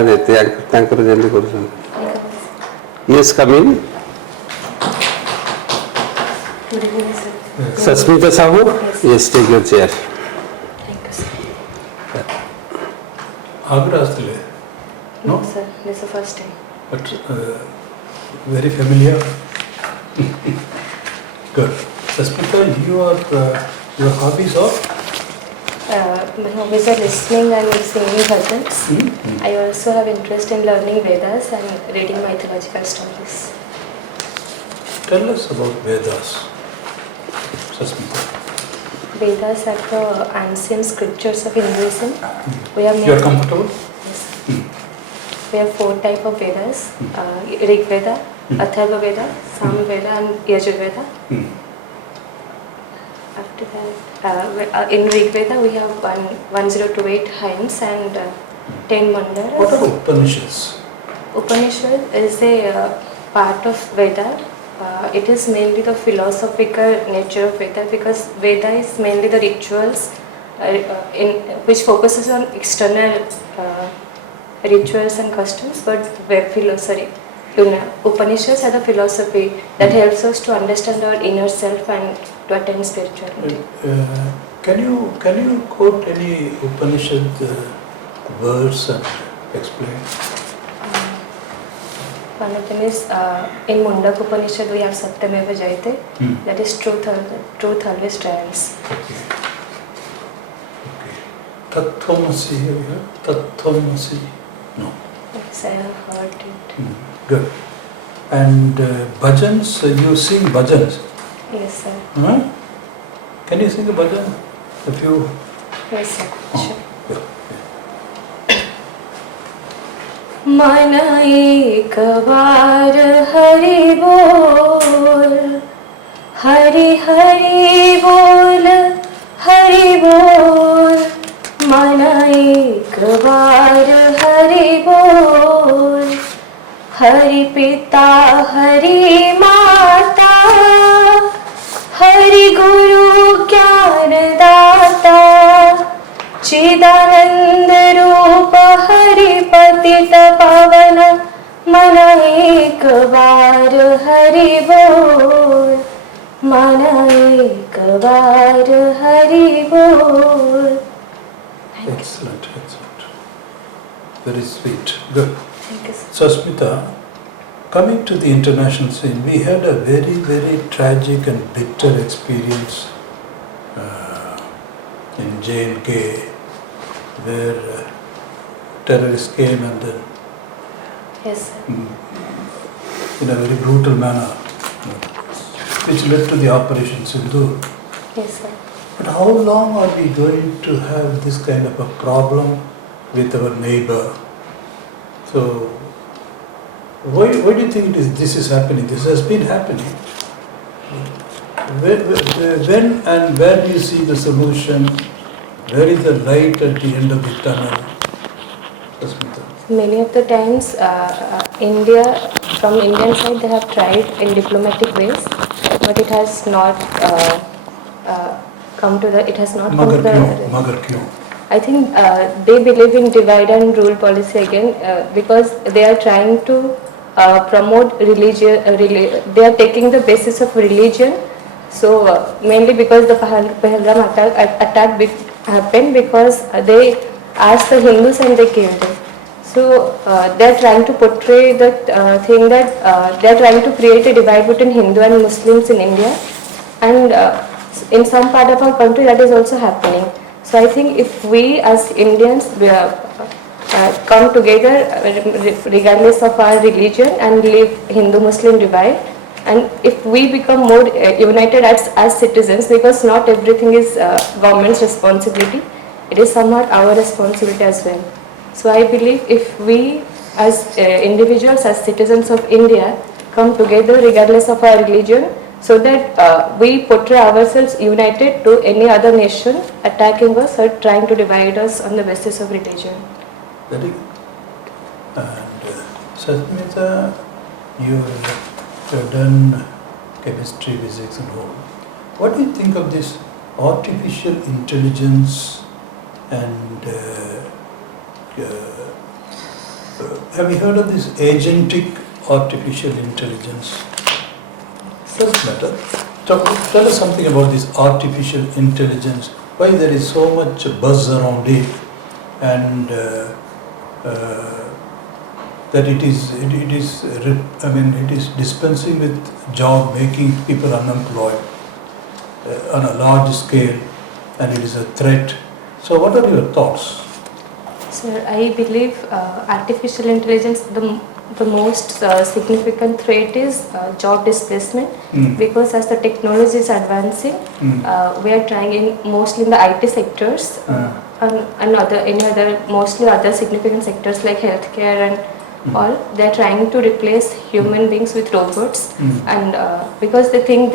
Yes, come in. SASMITA SAHOO? Yes, take your chair. Thank you, sir. Agra astile? No, sir. This is the first time. But very familiar. Good. SASMITA, your hobbies are? My hobbies are listening and singing bhajans. I also have interest in learning Vedas and reading mythological stories. Tell us about Vedas, SASMITA. Vedas are the ancient scriptures of Hinduism. We have You are comfortable? Yes. We have 4 types of Vedas: Rig Veda, Atharva Veda, Sam Veda, and Yajurveda. After that, in Rig Veda we have 1028 hymns and 10 mandalas. What are Upanishads? Upanishad is a part of Veda. It is mainly the philosophical nature of Veda, because Veda is mainly the rituals which focuses on external rituals and customs, but Upanishads are the philosophy that helps us to understand our inner self and to attain spirituality. Can you quote any Upanishad verse and explain? One of them is in Mundak Upanishad we have Satyameva Jayate, that is truth always triumphs. Okay. Tattvamasi, have you heard? Tattvamasi? No. Yes, I have heard it. Good. And bhajans, you sing bhajans? Yes, sir. Huh? Can you sing a bhajan? A few? Yes, sir. Sure. Yeah. मन एक बार हरि बोल, हरि हरि बोल, हरि बोल. मन एक बार हरि बोल, हरि पिता हरि माता, हरि गुरु ज्ञान दाता, चिदानंद रूप हरि पतित पावन. मन एक बार हरि बोल, मन एक बार हरि बोल. Excellent. Very sweet. Good. Thank you, sir. So, SASMITA, coming to the international scene, we had a very, very tragic and bitter experience in J&K, where terrorists came and then, Yes, sir. in a very brutal manner, which led to the Operation Sindhu. Yes, sir. But how long are we going to have this kind of a problem with our neighbor? So, why do you think this is happening? This has been happening. When and where do you see the solution? Where is the light at the end of the tunnel? Many of the times, from Indian side, they have tried in diplomatic ways, but it has not come to the. It has not come to the. Magar kyun? I think they believe in divide and rule policy again, because they are trying to promote religion. They are taking the basis of religion. So mainly because the Pahalgam attack happened because they asked the Hindus and they killed them. So they are trying to portray that thing that they are trying to create a divide between Hindu and Muslims in India, and in some part of our country that is also happening. So I think if we as Indians come together regardless of our religion and leave Hindu-Muslim divide, and if we become more united as citizens, because not everything is government's responsibility, it is somewhat our responsibility as well. So I believe if we as individuals, as citizens of India, come together regardless of our religion, so that we portray ourselves united to any other nation attacking us or trying to divide us on the basis of religion. Very good. And SASMITA, you have done chemistry, physics and all. What do you think of this artificial intelligence and Have you heard of this agentic artificial intelligence? So, Matter. Tell us something about this artificial intelligence. Why there is so much buzz around it, and that it is dispensing with job, making people unemployed on a large scale, and it is a threat. So, what are your thoughts? sir, I believe artificial intelligence, the most significant threat is job displacement, because as the technology is advancing, we are trying mostly in the IT sectors and mostly other significant sectors like healthcare and all. They are trying to replace human beings with robots, and because they think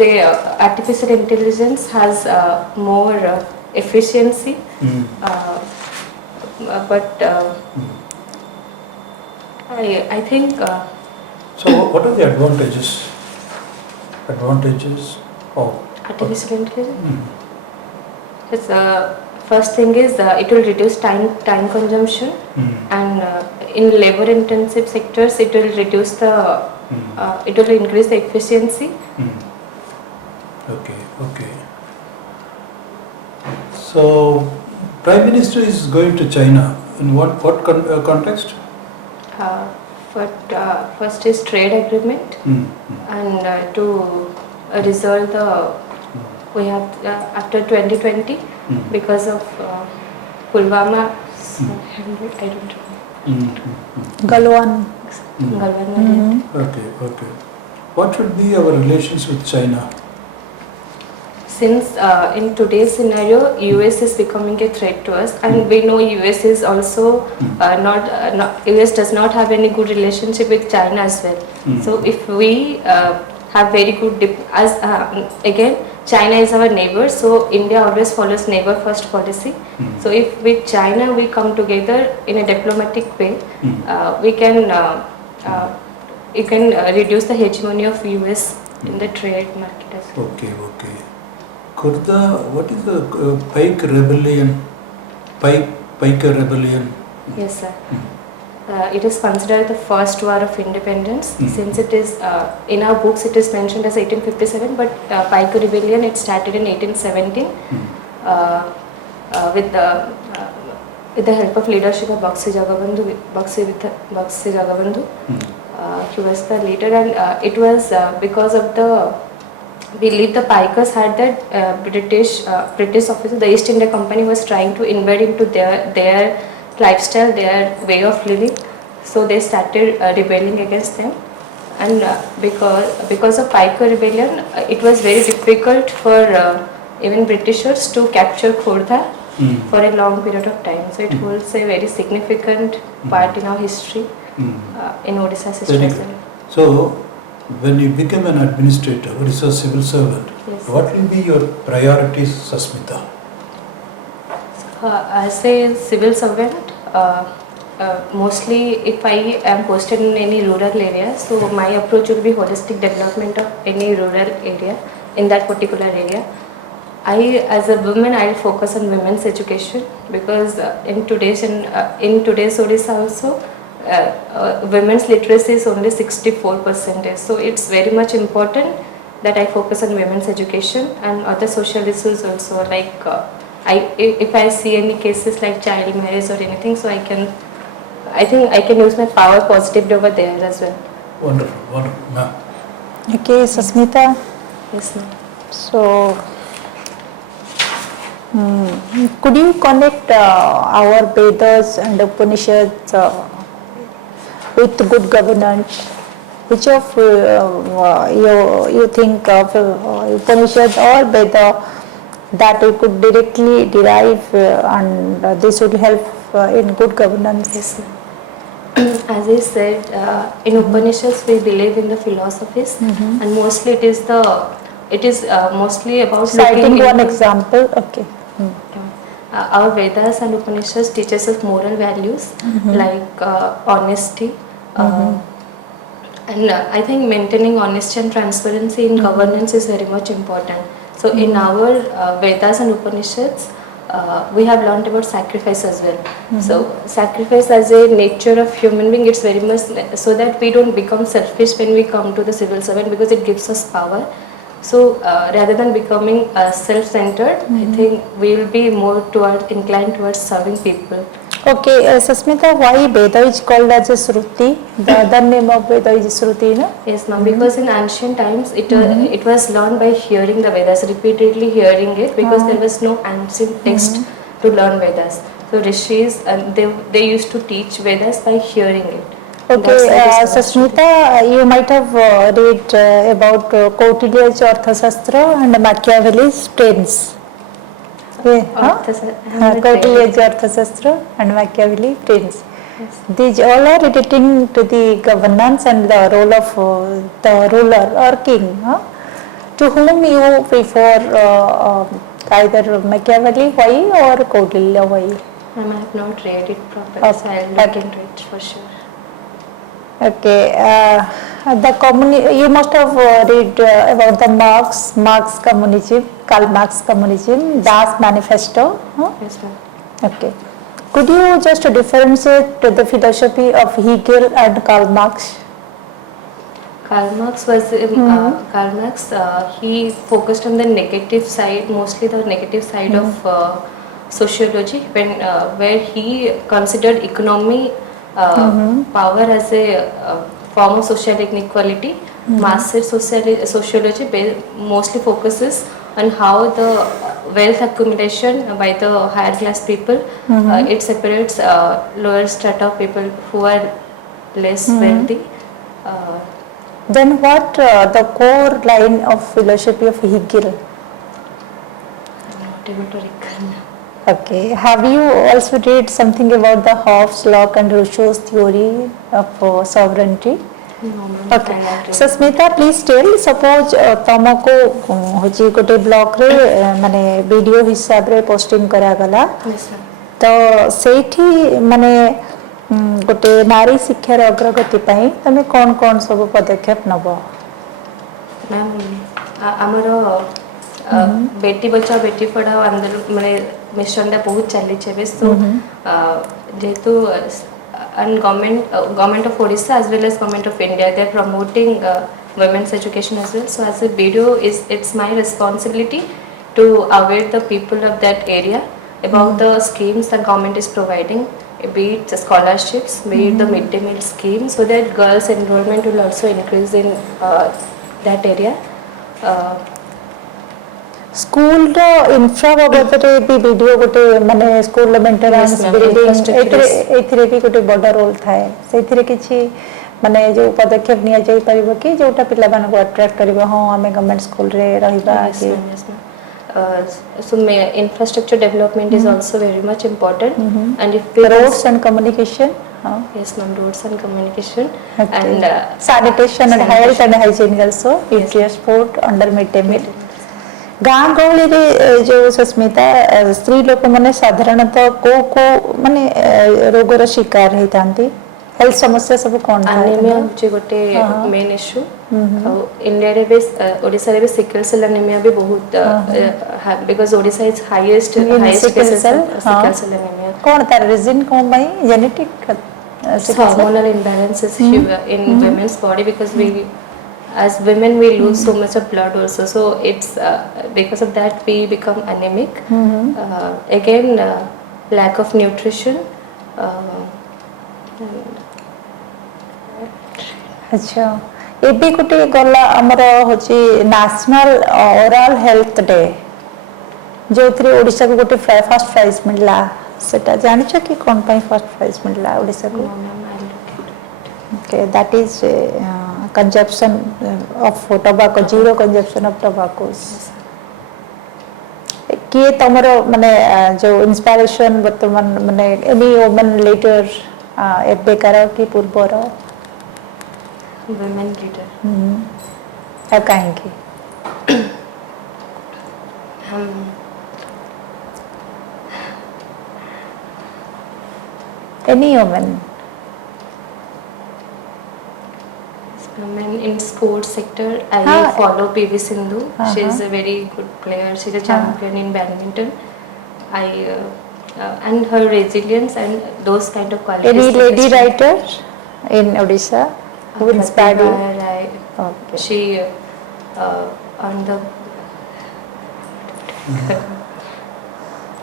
artificial intelligence has more efficiency, but I think. So, what are the advantages? Advantages of Artificial intelligence. It's, first thing is it will reduce time consumption, and in labor intensive sectors it will reduce it will increase the efficiency. Okay. So, Prime Minister is going to China. In what context? First is trade agreement, and to resolve we have after 2020 because of Pulwama. I don't know. Galwan. Okay. What should be our relations with China? Since in today's scenario, US is becoming a threat to us, and we know US is also US does not have any good relationship with China as well. So if we have very good again, China is our neighbor, so India always follows neighbor first policy. So if with China we come together in a diplomatic way, we can reduce the hegemony of US in the trade market as well. Okay. What is the Paika rebellion? Paika rebellion. Yes, sir. It is considered the first war of independence, since it is in our books it is mentioned as 1857, but Paika rebellion it started in 1817 with the help of leadership of Bakshi Jagabandhu. He was the leader, and it was because of the believe the Paikas had that British officer, the East India Company was trying to invade into their lifestyle, their way of living. So they started rebelling against them, and because of Paika rebellion, it was very difficult for even Britishers to capture Khordha for a long period of time. So it holds a very significant part in our history, in Odisha's history as well. So, when you become an administrator or is a civil servant, Yes. what will be your priorities, Sasmita? As a civil servant, mostly if I am posted in any rural area, so my approach will be holistic development of any rural area in that particular area. As a woman, I will focus on women's education, because in today's Odisha also, women's literacy is only 64%. So it's very much important that I focus on women's education and other social issues also, like if I see any cases like child marriage or anything, so I think I can use my power positively over there as well. Wonderful, ma'am. Okay, Sasmita. Yes, ma'am. So, could you connect our Vedas and Upanishads with good governance? Which of you think of Upanishads or Veda that we could directly derive and this would help in good governance? Yes, ma'am. As I said, in Upanishads we believe in the philosophies, and mostly it is mostly about Citing one example, okay. Our Vedas and Upanishads teaches us moral values like honesty, and I think maintaining honesty and transparency in governance is very much important. So in our Vedas and Upanishads, we have learned about sacrifice as well. So sacrifice as a nature of human being, it's very much so that we don't become selfish when we come to the civil servant, because it gives us power. So rather than becoming self-centered, I think we will be more inclined towards serving people. Okay, Sasmita, why Veda is called as a Shruti? The other name of Veda is Shruti, no? Yes, ma'am. Because in ancient times, it was learned by hearing the Vedas, repeatedly hearing it, because there was no ancient text to learn Vedas. So rishis, they used to teach Vedas by hearing it. Okay, Sasmita, you might have read about Kautilya's Arthashastra and Machiavelli's Tense. Kautilya's Arthashastra and Machiavelli's Tense. Yes. These all are relating to the governance and the role of the ruler or king. To whom you prefer either Machiavelli, why, or Kautilya, why? I have not read it properly, so I'll look into it for sure. Okay, you must have read about the Marx communism, Karl Marx communism, Das Manifesto. Yes, ma'am. Okay, could you just differentiate the philosophy of Hegel and Karl Marx? Karl Marx was he focused on the negative side, mostly the negative side of sociology, where he considered economy, power as a form of social inequality. Marxist sociology mostly focuses on how the wealth accumulation by the higher class people, it separates lower strata of people who are less wealthy. Then what the core line of philosophy of Hegel? I'm not able to recall now. Okay, have you also read something about the Hobbes' Locke and Rousseau's theory of sovereignty? No, ma'am. Okay, Sasmita, please tell, suppose तुमको होची गोटे blog रे माने video हिसाब रे posting करा गला, Yes, ma'am. तो सेठी माने गोटे नारी शिक्षार अग्रगति पाई तमे कौन सब पदक्षेप नबो? मैम आमर बेटी बचाओ बेटी पढ़ाओ आंदोलन माने मिशन बहुत चली है, सो जेहेतु and government of Odisha as well as government of India, they are promoting women's education as well. So as a video, it's my responsibility to aware the people of that area about the schemes that government is providing, be it scholarships, be it the midday meal scheme, so that girls' enrollment will also increase in that area. School रो infra बाबत रे भी video गोटे माने school maintenance building एथिरे भी गोटे बड़ रोल थाए, सेथिरे किछि माने जो पदक्षेप निया जाई परिबो कि जोटा पिला माने को अट्रैक्ट करबो, हां हमें गवर्नमेंट स्कूल रे रहिबा कि so infrastructure development is also very much important. And if roads and communication, yes ma'am, roads and communication, okay. and sanitation and health and hygiene also, transport under midday meal. गाँ गहली रे जो सस्मिता स्त्री लोक माने साधारणतः को माने रोगर शिकार होती, हेल्थ समस्या सब कौन एनीमिया होचे गोटे मेन इशू. इंडिया रे भी ओडिसा रे भी सिकल सेल एनीमिया भी बहुत, because Odisha is highest sickle cell anaemia. कौन तार रीजन कौन भाई genetic hormonal imbalances in women's body, because we as women we lose so much of blood also, so it's because of that we become anemic. Again lack of nutrition. अच्छा, एबे गोटे गला हमर होची नेशनल ओरल हेल्थ डे, जो three Odisha को गोटे first prize मिलला, सेटा जानि छ कि कोन पई फर्स्ट प्राइज मिलला ओडिसा को? Okay, that is consumption of tobacco, zero consumption of tobacco. किए तमरो माने जो इंस्पिरेशन वर्तमान माने एनी वुमेन लीडर एबे करा कि पूर्वर women leader कहीं any woman in sports sector. I follow PV Sindhu. She is a very good player. She is a champion in badminton. and her resilience and those kind of qualities. Any lady writer in Odisha who inspired you? Rai, Okay. she on the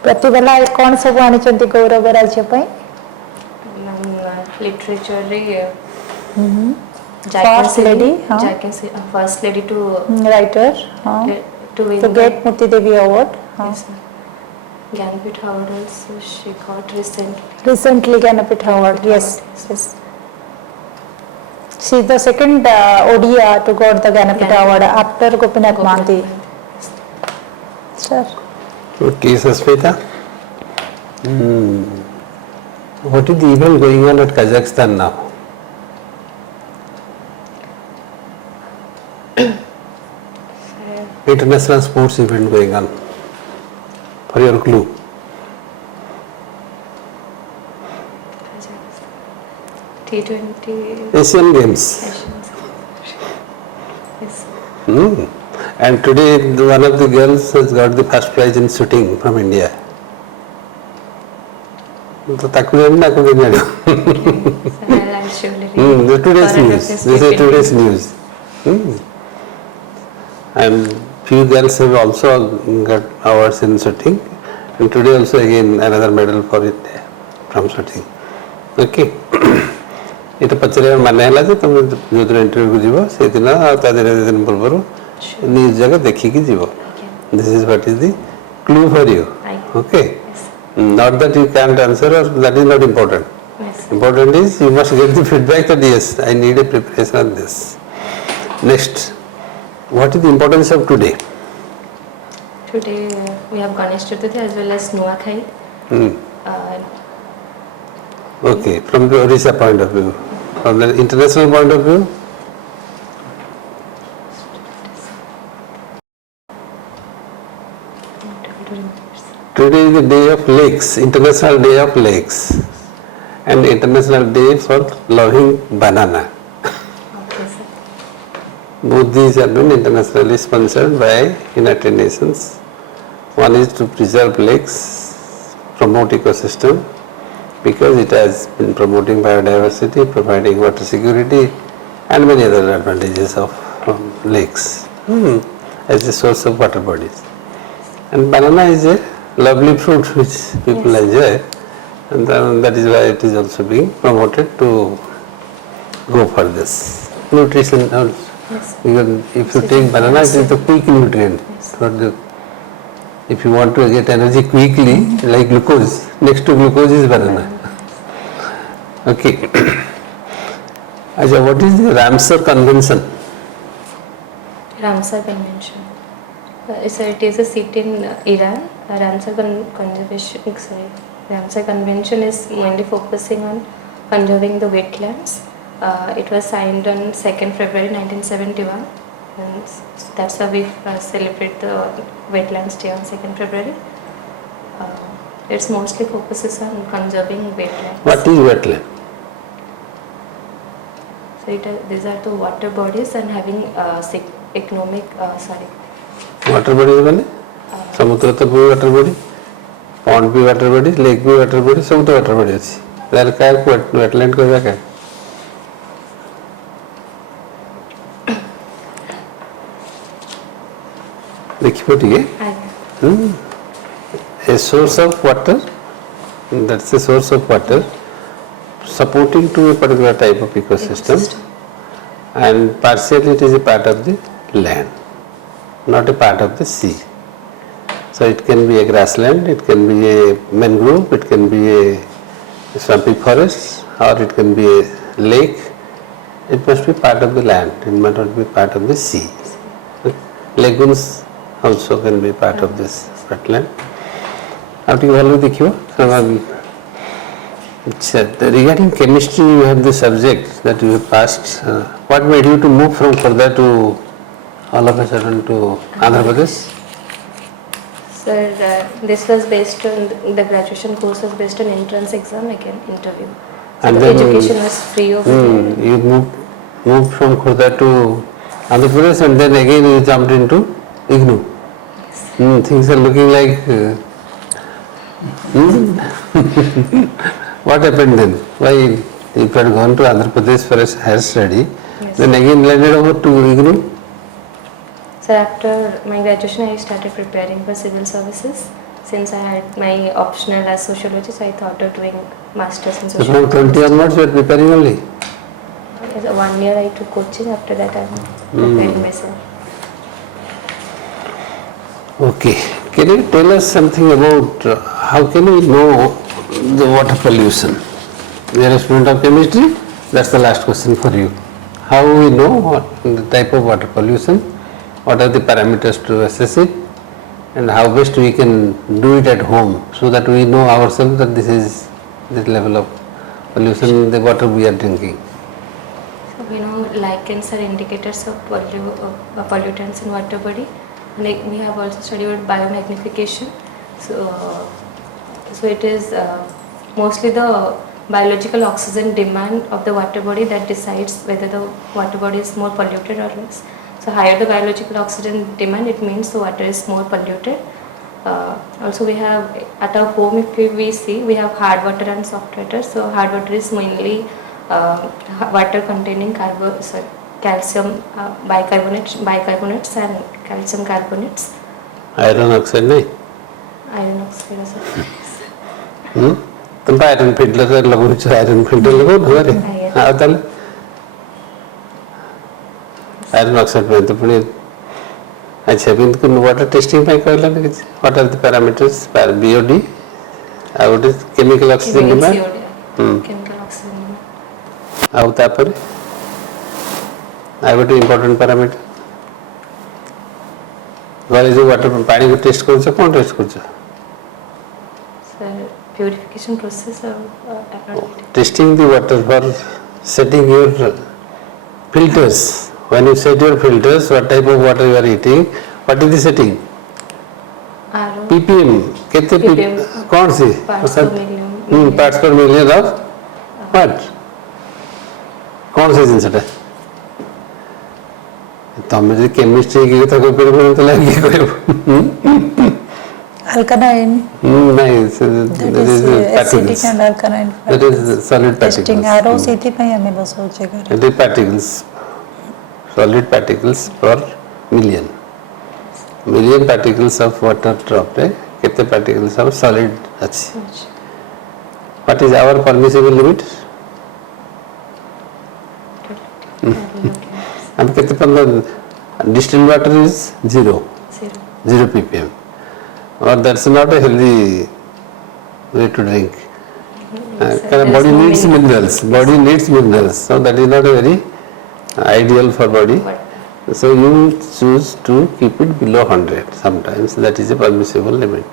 प्रतिभा कौन सब आनी गौरव राज्य literature First lady, huh? first lady to writer to win to get Muti Devi award. yes, Gyanpith Award also she got Recently Gyanpith Award, yes, yes. She is the second Odia to got the Gyanpith Award after Gopinath Manthi. Sure. Okay, SASMITA. What is the event going on at Kazakhstan now? International sports event going on. For your clue. T20 Asian Games. yes. And today one of the girls has got the first prize in shooting from India. So taku jani na ko jani. I'll surely The today's news. This is today's news. And few girls have also got awards in shooting. And today also again another medal for India from shooting. Okay. এটা পচারিবার মানে হলা যে তুমি যদিন interview যাব সেদিন আর তাদের দিন পূর্বରୁ নিজ জায়গা দেখিকি যাব. This is what is the clue for you. Okay. Yes. Not that you can't answer or that is not important. Yes. Important is you must get the feedback that yes, I need a preparation on this. Next, what is the importance of today? Today we have Ganesh Chaturthi as well as Nuakhai. Okay, from the Odisha point of view. From the international point of view? Today is the day of lakes, International Day of Lakes, and International Day for loving banana. Okay, sir. Both these have been internationally sponsored by United Nations. One is to preserve lakes, promote ecosystem, because it has been promoting biodiversity, providing water security, and many other advantages of lakes as a source of water bodies. And banana is a lovely fruit which people enjoy, and that is why it is also being promoted to go for this nutrition also. Yes. Because if you take banana, it is the quick nutrient. For the, if you want to get energy quickly, like glucose, next to glucose is banana. Okay. Aja, what is the Ramsar Convention? Ramsar Convention. So it is a seat in Iran. Ramsar Convention is mainly focusing on conserving the wetlands. It was signed on 2nd February 1971, and that's why we celebrate the Wetlands Day on 2nd February. It's mostly focuses on conserving wetlands. What is wetland? So these are the water bodies and having economic Water bodies माने समुद्र तो भी water body, pond भी water body, lake भी water body, सब तो water body अच्छी. दाल क्या wetland को क्या? देखिए ठीक है. A source of water, that's a source of water supporting to a particular type of ecosystem, and partially it is a part of the land, not a part of the sea. So it can be a grassland, it can be a mangrove, it can be a swampy forest, or it can be a lake. It must be part of the land, it must not be part of the sea. Lagoons also can be part of this wetland. Apti value देखियो. Regarding chemistry, you have the subject that you have passed. What made you to move from Khurda to all of a sudden to Andhra Pradesh? Sir, this was based on the graduation course was based on entrance exam again interview. So And the then education was free over there. You moved from Khurda to Andhra Pradesh, and then again you jumped into IGNOU. Things are looking like What happened then? Why, if you had gone to Andhra Pradesh for a higher study, Yes. then again landed over to IGNOU? So after my graduation, I started preparing for civil services. Since I had my optional as sociology, so I thought of doing masters in So sociology. from 20 onwards you are preparing only? Yes, 1 year I took coaching. After that, I'm preparing myself. Okay. Can you tell us something about how can we know the water pollution? You are a student of chemistry? That's the last question for you. How we know what the type of water pollution? What are the parameters to assess it? And how best we can do it at home so that we know ourselves that this is this level of pollution in the water we are drinking. So we know lichens are indicators of pollutants in water body. Like we have also studied about biomagnification. So it is mostly the biological oxygen demand of the water body that decides whether the water body is more polluted or less. So higher the biological oxygen demand, it means the water is more polluted. Also we have at our home, if we see, we have hard water and soft water. So hard water is mainly water containing calcium bicarbonates and calcium carbonates. Iron oxide नहीं? Iron oxide also. तुम iron filter लगो छ iron filter लगो भरे हाँ तल iron oxide में तो पुणे अच्छा बिंद को वाटर टेस्टिंग पे कहला ना कि व्हाट आर द पैरामीटर्स पर बीओडी और what is chemical oxygen demand Chemical oxygen demand. ଆଉ ତାପରେ ଆଉ ଗୋଟେ ଇମ୍ପୋର୍ଟାଣ୍ଟ ପାରାମିଟର ଘରେ ଯେଉଁ ୱାଟର ପାଣିକୁ ଟେଷ୍ଟ କରୁଛ କ'ଣ ଟେଷ୍ଟ କରୁଛ So purification process of testing the water for setting your filters. When you set your filters, what type of water you are eating, what is the setting? RO, ppm कितने ppm, कौन सी parts per million. parts per million of what कौन सी जिनसटा तमे जे chemistry की तो कोई paper तो लगी कोई Alkaline, नहीं that that is is acidic particles and alkaline. that is solid Testing particles arrow ସେଥିପାଇଁ ଆମେ ବସଉଛେ ଘରେ the particles solid particles per million particles of water drop रे कितने particles of solid अच्छी what is our permissible limit हम कितने पंद्रह distilled water is 0 ppm or that's not a healthy way to drink body needs minerals so that is not a very ideal for body. So you choose to keep it below 100 sometimes, that is a permissible limit.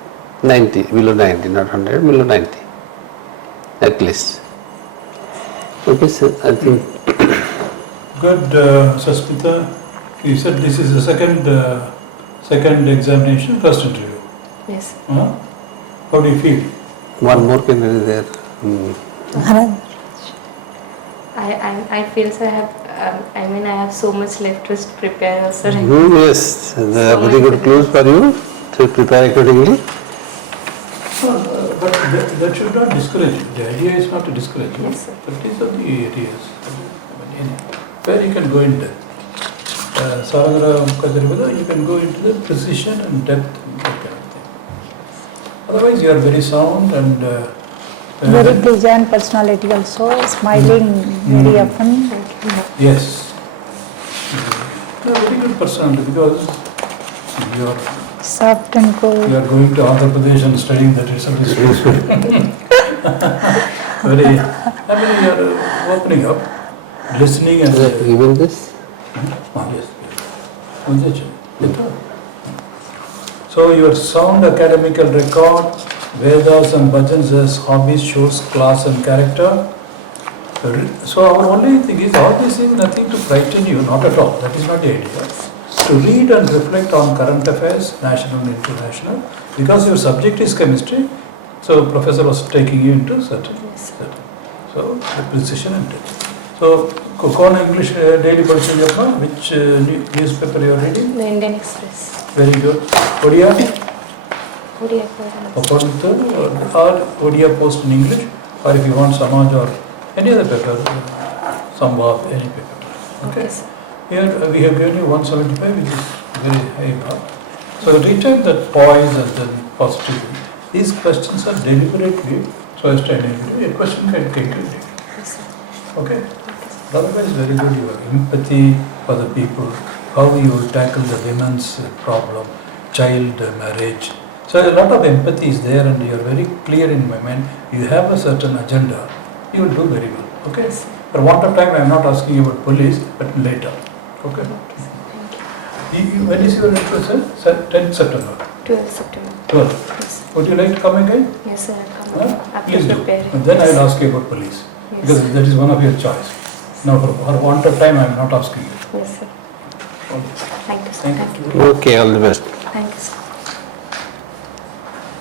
90, below 90, not 100, below 90 at least. Okay, sir, I think. Good, SASMITA. You said this is the second examination, first interview. Yes. How do you feel? One more candidate there. I feel so I have I have so much left to prepare also. Yes, they are very good clues for you to prepare accordingly. But that should not discourage you. The idea is not to discourage you. Yes, sir. But these are the areas where you can go in depth. You can go into the precision and depth and that kind of thing. Otherwise, you are very sound and very pleasant personality also, smiling very often. yes. You are very good personality because you are Soft and cool. you are going to Andhra Pradesh and studying that research space. Very, you are opening up, listening and Given this, yes. So your sound academical record, Vedas and bhajans as hobbies shows class and character. So our only thing is all this is nothing to frighten you, not at all. That is not the idea. To read and reflect on current affairs, national and international, because your subject is chemistry. So professor was taking you into certain. So the precision and depth. So कौन English daily पढ़ते हो अपना? Which newspaper you are reading? The Indian Express. Very good. Odia? ODI post. According to or ODI post in English, or if you want Samaj or any other paper, Sambhav, any paper. Okay. Okay, sir. Here we have given you 175, which is very high mark. So return that poise and then positivity. These questions are deliberately so as to enable you. A question can take you later. Yes, sir. Okay. Okay, sir. Otherwise, very good. Your empathy for the people, how you will tackle the women's problem, child marriage. So a lot of empathy is there, and you are very clear in my mind. You have a certain agenda. You will do very well. Okay. Yes, sir. For want of time, I am not asking you about police, but later. Okay. Okay, sir. Thank you. When is your interest? 10th September. 12th September. 12th. Yes, sir. Would you like to come again? Yes, sir. I'll come. Huh? After Please do. preparing. And then I Yes. will ask you about police. Yes. Because that is one of your choice. Now for want of time, I am not asking you. Yes, sir. Okay. Thank you, sir. Thank Thank you. you. Okay, all the best.